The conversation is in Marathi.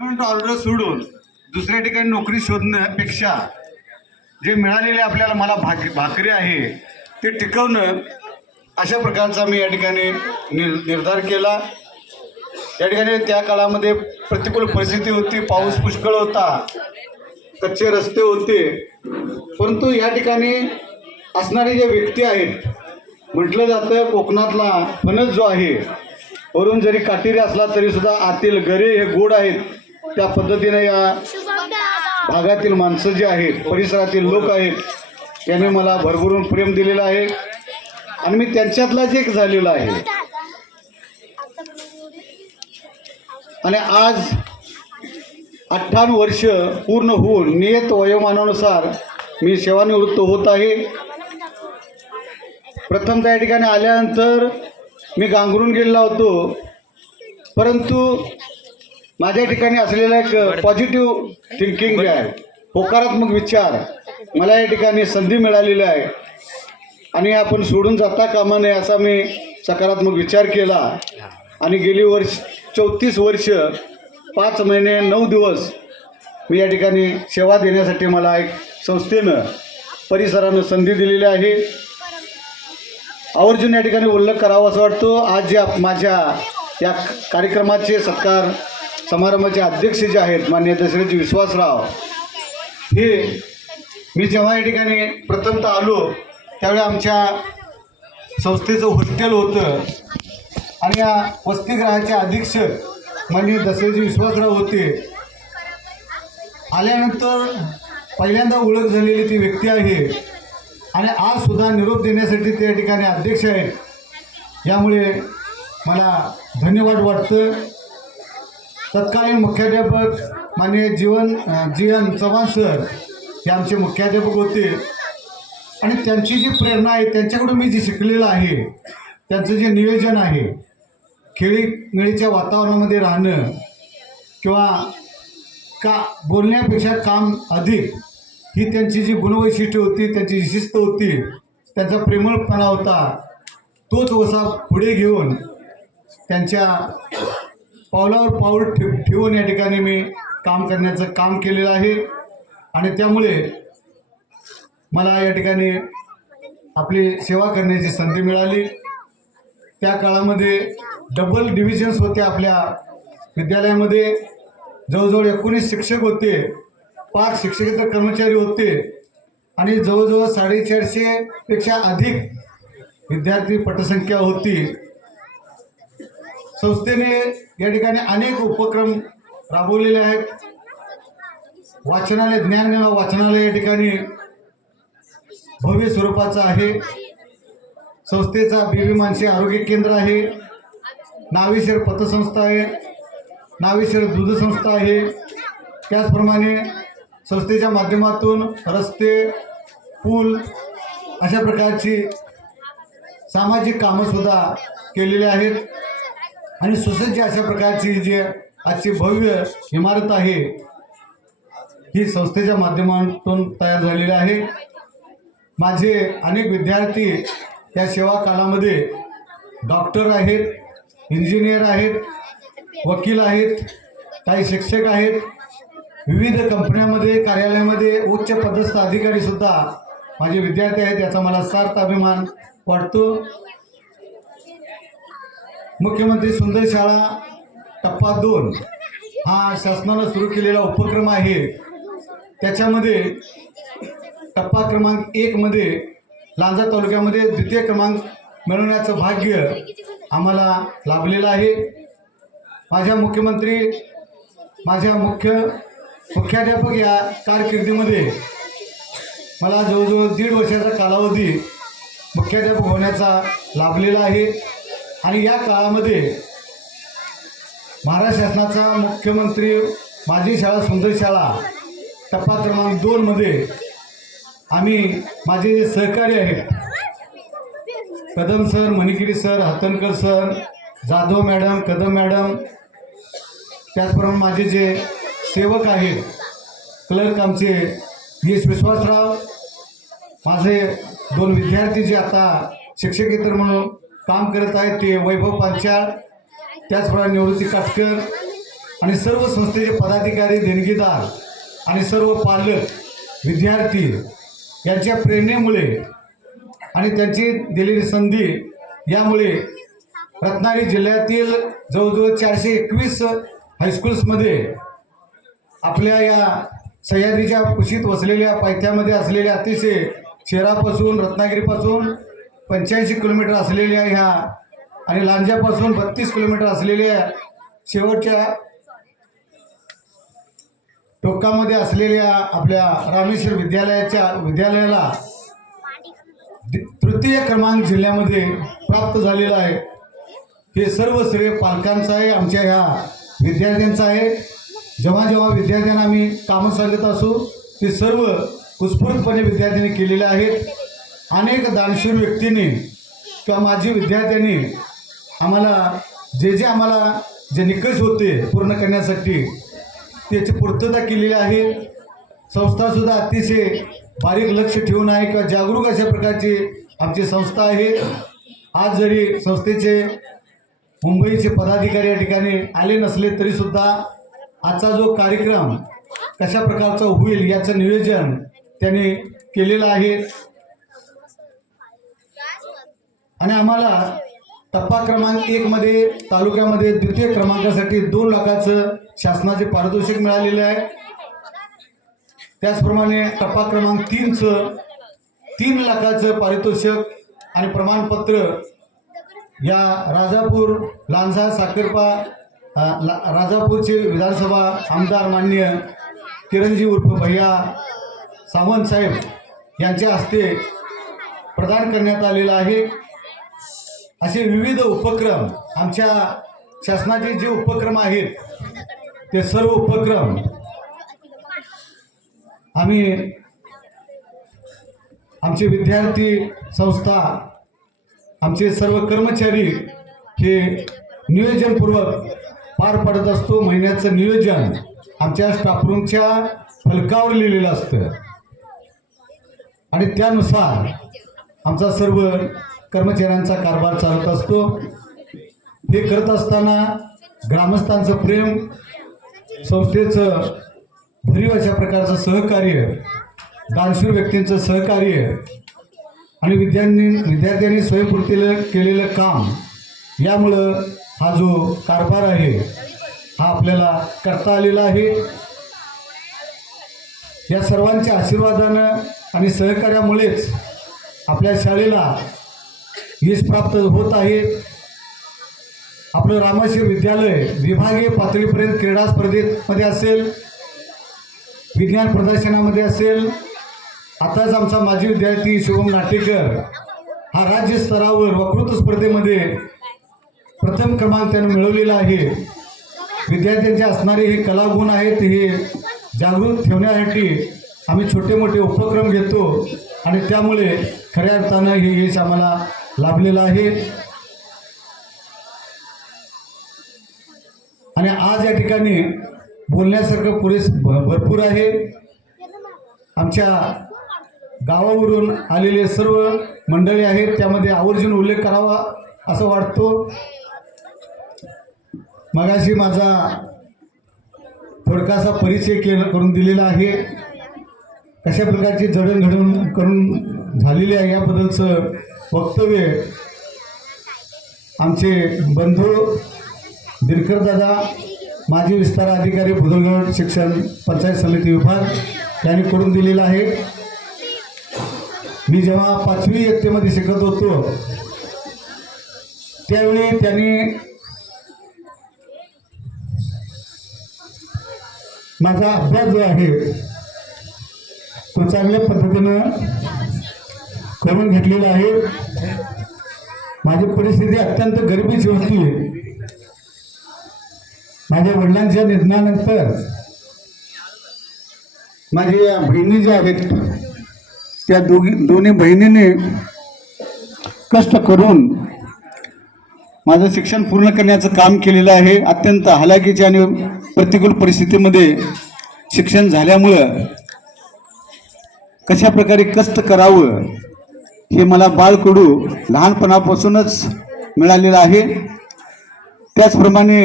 ऑर्डर सोडून दुसऱ्या ठिकाणी नोकरी शोधण्यापेक्षा जे मिळालेले आपल्याला मला भाकरी आहे ते टिकवणं, अशा प्रकारचा मी या ठिकाणी निर्धार केला। या ठिकाणी त्या काळामध्ये प्रतिकूल परिस्थिती होती, पाऊस पुष्कळ होता, कच्चे रस्ते होते, परंतु या ठिकाणी असणारे जे व्यक्ती आहेत, म्हटलं जातं कोकणातला फणस जो आहे वरून जरी काटेरी असला तरी सुद्धा आतील गरे हे गोड आहेत, त्या पद्धतीने या भागातील माणसं जी आहेत, परिसरातील लोक आहेत, त्यांनी मला भरभरून प्रेम दिलेलं आहे आणि मी त्यांच्यातलाच एक झालेला आहे। आणि आज 58 वर्ष पूर्ण होऊन नियत वयोमानानुसार मी सेवानिवृत्त होत आहे। प्रथमतः या ठिकाणी आल्यानंतर मी गांगरून गेलेला होतो, परंतु माझ्या ठिकाणी असलेला एक पॉझिटिव्ह थिंकिंग जे आहे, होकारात्मक विचार, मला या ठिकाणी संधी मिळालेली आहे आणि आपण सोडून जाता कामा नये असा मी सकारात्मक विचार केला आणि गेली 34 वर्ष 5 महिने 9 दिवस मी या ठिकाणी सेवा देण्यासाठी मला एक संस्थेनं, परिसरानं संधी दिलेली आहे। आवर्जून या ठिकाणी उल्लेख करावा असं वाटतो। आज जे माझ्या या कार्यक्रमाचे सत्कार समारंभाचे अध्यक्ष जे आहेत माननीय दशरथजी विश्वासराव, हे मी जेव्हा या ठिकाणी प्रथमतः आलो त्यावेळी आमच्या संस्थेचं हॉस्टेल होतं आणि या वसतिगृहाचे अधीक्षक माननीय दशरथजी विश्वासराव होते। आल्यानंतर पहिल्यांदा ओळख झालेली ती व्यक्ती आहे आणि आज सुद्धा निरोप देण्यासाठी त्या ठिकाणी अध्यक्ष आहेत, यामुळे मला धन्यवाद वाटतं। तत्कालीन मुख्याध्यापक माननीय जीवन चव्हाण सर हे आमचे मुख्याध्यापक होते आणि त्यांची जी प्रेरणा आहे, त्यांच्याकडून मी जी शिकलेलं आहे, त्यांचं जे नियोजन आहे, खेळीमेळीच्या वातावरणामध्ये राहणं किंवा बोलण्यापेक्षा काम अधिक, ही त्यांची जी गुणवैशिष्ट्य होती, त्यांची शिस्त होती, त्यांचा प्रेमळपणा होता, तोच वसा पुढे घेऊन त्यांच्या पावलावर पाऊल ठेवून या ठिकाणी मी काम करण्याचं काम केलेलं आहे आणि त्यामुळे मला या ठिकाणी आपली सेवा करण्याची संधी मिळाली। त्या काळामध्ये डबल डिव्हिजन्स होते आपल्या विद्यालयामध्ये, जवळजवळ 19 शिक्षक होते, 5 शिक्षकेतर कर्मचारी होते आणि जवळजवळ 450 पेक्षा अधिक विद्यार्थी पटसंख्या होती। संस्थेने या ठिकाणी अनेक उपक्रम राबवलेले आहेत। वाचनालय, ज्ञानगंगा वाचनालय या ठिकाणी भव्य स्वरूपाचं आहे। संस्थेचा बेबी मानसी आरोग्य केंद्र आहे, नावेश्वर पतसंस्था आहे, नावेश्वर दूध संस्था आहे। त्याचप्रमाणे संस्थेच्या माध्यमातून रस्ते, पूल अशा प्रकारची सामाजिक कामंसुद्धा केलेली आहेत आणि सुसज्ज अशा प्रकारची जी आजची भव्य इमारत आहे, ही संस्थेच्या माध्यमातून तयार झालेली आहे। माझे अनेक विद्यार्थी या सेवा कालामध्ये डॉक्टर आहेत, इंजिनियर आहेत, वकील आहेत, काही शिक्षक आहेत, विविध कंपन्यांमध्ये, कार्यालयामध्ये उच्च पदस्थ अधिकारीसुद्धा माझे विद्यार्थी आहेत, याचा मला सार्थ अभिमान वाटतो। मुख्यमंत्री सुंदर शाळा टप्पा 2 हा शासनानं सुरू केलेला उपक्रम आहे। त्याच्यामध्ये टप्पा क्रमांक 1 मध्ये लांजा तालुक्यामध्ये द्वितीय क्रमांक मिळवण्याचं भाग्य आम्हाला लाभलेलं आहे। माझ्या मुख्याध्यापक या कारकिर्दीमध्ये मला जवळजवळ 1.5 वर्षाचा कालावधी मुख्याध्यापक होण्याचा लाभलेला आहे आणि या काळामध्ये महाराष्ट्र शासनाचा मुख्यमंत्री माझी शाळा सुंदर शाळा टप्पा क्रमांक 2 मध्ये आम्ही, माझे जे सहकारी आहेत, Kadam sir, Manigiri sir, Hatankar sir, Jadhav madam, Kadam madam, त्याचप्रमाणे माझे जे सेवक आहेत, क्लर्क आमचे एस विश्वासराव, माझे 2 विद्यार्थी जे आता शिक्षकेतर म्हणून काम करत आहेत ते वैभव पांचाळ, त्याचप्रमाणे निवृत्ती काटकर, आणि सर्व संस्थेचे पदाधिकारी, देणगीदार आणि सर्व पालक, विद्यार्थी यांच्या प्रेरणेमुळे आणि त्यांची दिलेली संधी यामुळे रत्नागिरी जिल्ह्यातील जवळजवळ 421 हायस्कूल्समध्ये आपल्या या सह्याद्रीच्या कुशीत वसलेल्या पायथ्यामध्ये असलेल्या अतिशय शहरापासून, रत्नागिरीपासून 85 किलोमीटर असलेल्या ह्या आणि लांज्यापासून 32 किलोमीटर असलेल्या शेवटच्या टोकामध्ये असलेल्या आपल्या रामेश्वर विद्यालयाला तृतीय क्रमांक जिल्ह्यामध्ये प्राप्त झालेला आहे। हे सर्व श्रेय पालकांचं आहे, आमच्या ह्या विद्यार्थ्यांचं आहे। जेव्हा जेव्हा विद्यार्थ्यांना आम्ही कामं सांगत असू ते सर्व उत्स्फूर्तपणे विद्यार्थ्यांनी केलेले आहेत। अनेक दानशूर व्यक्तींनी किंवा माजी विद्यार्थ्यांनी आम्हाला जे निकष होते पूर्ण करण्यासाठी त्याची पूर्तता केलेली आहे। संस्थासुद्धा अतिशय बारीक लक्ष ठेवून आहे किंवा जागरूक अशा प्रकारची आमची संस्था आहे। आज जरी संस्थेचे मुंबईचे पदाधिकारी या ठिकाणी आले नसले तरीसुद्धा आजचा जो कार्यक्रम कशा प्रकारचा होईल याचं नियोजन त्यांनी केलेलं आहे आणि आम्हाला टप्पा क्रमांक 1 मध्ये तालुक्यामध्ये द्वितीय क्रमांकासाठी 2 लाखाचं शासनाचे पारितोषिक मिळालेलं आहे। त्याचप्रमाणे टप्पा क्रमांक 3चं 3 लाखाचं पारितोषिक आणि प्रमाणपत्र या राजापूर लांजा साखरपा राजापूरचे विधानसभा आमदार माननीय किरणजी उर्फ भैया सावंत साहेब यांच्या हस्ते प्रदान करण्यात आलेला आहे। असे विविध उपक्रम आमच्या शासनाचे जे उपक्रम आहेत ते सर्व उपक्रम आम्ही आमचे विद्यार्थी संस्था, आमचे सर्व कर्मचारी हे नियोजनपूर्वक पार पाडत असतो। महिन्याचं नियोजन आमच्या स्टाफरूमच्या फलकावर लिहिलेलं असतं आणि त्यानुसार आमचा सर्व कर्मचाऱ्यांचा कारभार चालत असतो। हे करत असताना ग्रामस्थांचं प्रेम, संस्थेचं भरीव अशा प्रकारचं सहकार्य, दानशूर व्यक्तींचं सहकार्य आणि विद्यार्थ्यांनी स्वयंपूर्तीला केलेलं काम यामुळं हा जो कारभार आहे हा आपल्याला करता आलेला आहे। या सर्वांच्या आशीर्वादानं आणि सहकार्यामुळेच आपल्या शाळेला यश प्राप्त होत आहे। आपलं रामेश्वर विद्यालय विभागीय पातळीपर्यंत क्रीडा स्पर्धेमध्ये असेल, विज्ञान प्रदर्शनामध्ये असेल, आताच आमचा माजी विद्यार्थी शुभम नाटेकर हा राज्य स्तरावर वक्तृत्व स्पर्धेमध्ये प्रथम क्रमांक त्याने मिळवलेला आहे। विद्यार्थ्यांचे असणारे हे कलागुण आहेत, हे जागृत ठेवण्यासाठी आम्ही छोटे मोठे उपक्रम घेतो आणि त्यामुळे खऱ्या अर्थानं हे यश आम्हाला लाभलेलं आहे। आणि आज या ठिकाणी बोलण्यासारखं भरपूर आहे। आमच्या गावावरून आलेले सर्व मंडळी आहेत, त्यामध्ये आवर्जून उल्लेख करावा असं वाटतो। मगाशी माझा थोडकासा परिचय करून दिलेला आहे, कशा प्रकारची जडणघडण करून झालेली आहे याबद्दलचं वक्तव्य आमचे बंधू दिनकर दादा, माजी विस्तार अधिकारी भुदरगड शिक्षण पंचायत समिती विभाग यांनी करून दिलेला आहे। मी जेव्हा 5वी इयत्तेमध्ये शिकत होतो त्यावेळी त्यांनी माझा अभ्यास जो आहे तो चांगल्या पद्धतीनं करून घेतलेला आहे। माझी परिस्थिती अत्यंत गरिबीची होती। माझ्या वडिलांच्या निधनानंतर माझ्या बहिणी ज्या आहेत त्या दोन्ही बहिणींनी कष्ट करून माझं शिक्षण पूर्ण करण्याचं काम केलेलं आहे। अत्यंत हलाखीच्या आणि प्रतिकूल परिस्थितीमध्ये शिक्षण झाल्यामुळं कशा प्रकारे कष्ट करावं हे मला बाळकडू लहानपणापासूनच मिळालेलं आहे। त्याचप्रमाणे